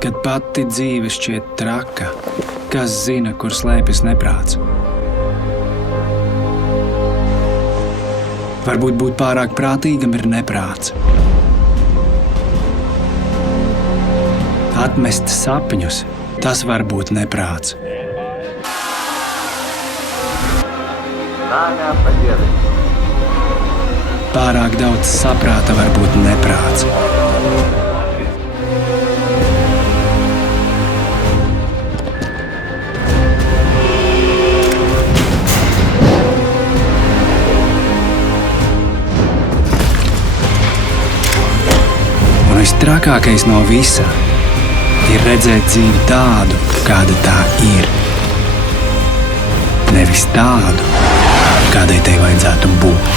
Kad pati dzīve šķiet traka, kas zina, kur slēpjas neprāts? Varbūt būt pārāk prātīgam ir neprāts. Atmest sapņus, tas var būt neprāts. Pārāk daudz saprāta var būt neprāts. Un vistrakākais no visa ir redzēt dzīvi tādu, kāda tā ir. Nevis tādu, kādai tai vajadzētu būt.